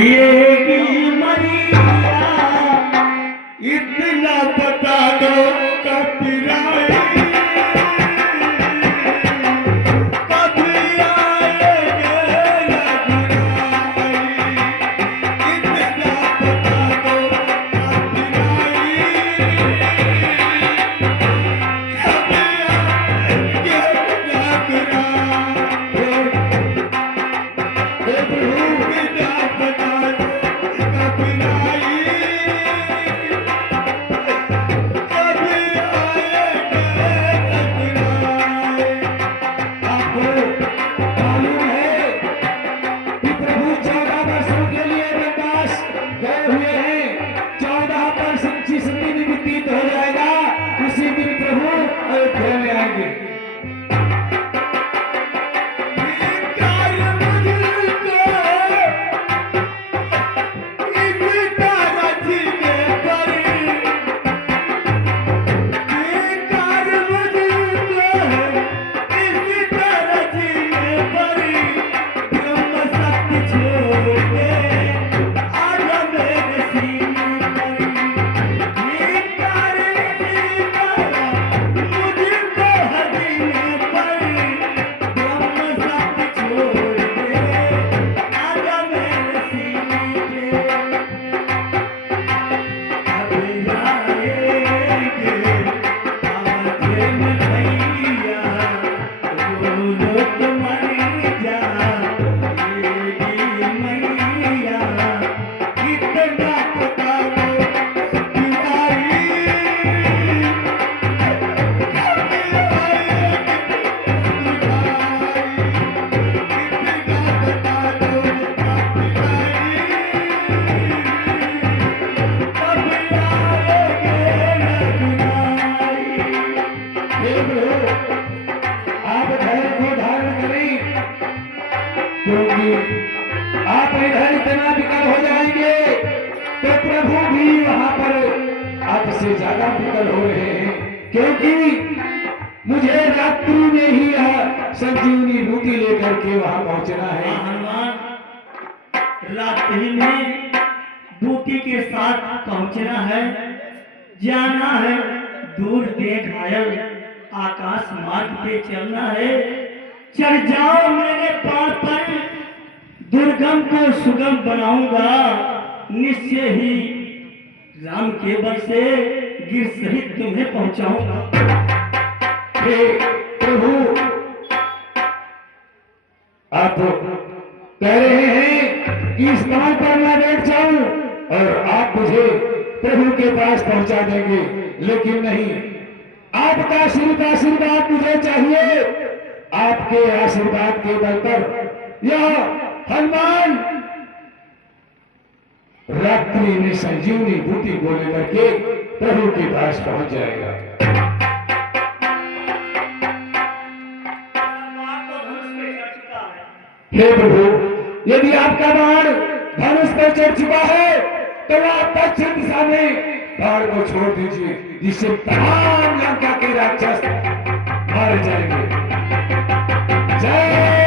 ये मैया इतना बता दो कपिराई कभी आएंगे रघुराई इतना बता दो कपिराई कभी आएंगे क्योंकि आप इधर इतना विकल हो जाएंगे तो प्रभु भी वहां पर आपसे ज्यादा विकल हो रहे हैं, क्योंकि मुझे रात्रि में ही संजीवनी बूटी लेकर के वहां पहुंचना है। हनुमान, रात्रि में बूटी के साथ पहुंचना है, जाना है दूर देख घायल आकाश मार्ग पे चलना है। चढ़ जाओ मेरे पार पर, दुर्गम को सुगम बनाऊंगा, निश्चय ही राम के बल से गिर सहित तुम्हें पहुंचाऊंगा। हे प्रभु, आप कह रहे हैं कि इस स्थान पर मैं बैठ जाऊं और आप मुझे प्रभु के पास पहुंचा देंगे, लेकिन नहीं, आपका सिर्फ आशीर्वाद मुझे चाहिए। आपके आशीर्वाद के बल पर यह हनुमान रात्रि में संजीवनी बूटी को लेकर के प्रभु के पास पहुंच जाएगा। हे प्रभु, यदि आपका बाण धनुष पर चढ़ चुका है तो आप दक्षिण दिशा में बाण को छोड़ दीजिए, जिससे तमाम लंका के राक्षस मारे जाएंगे। जय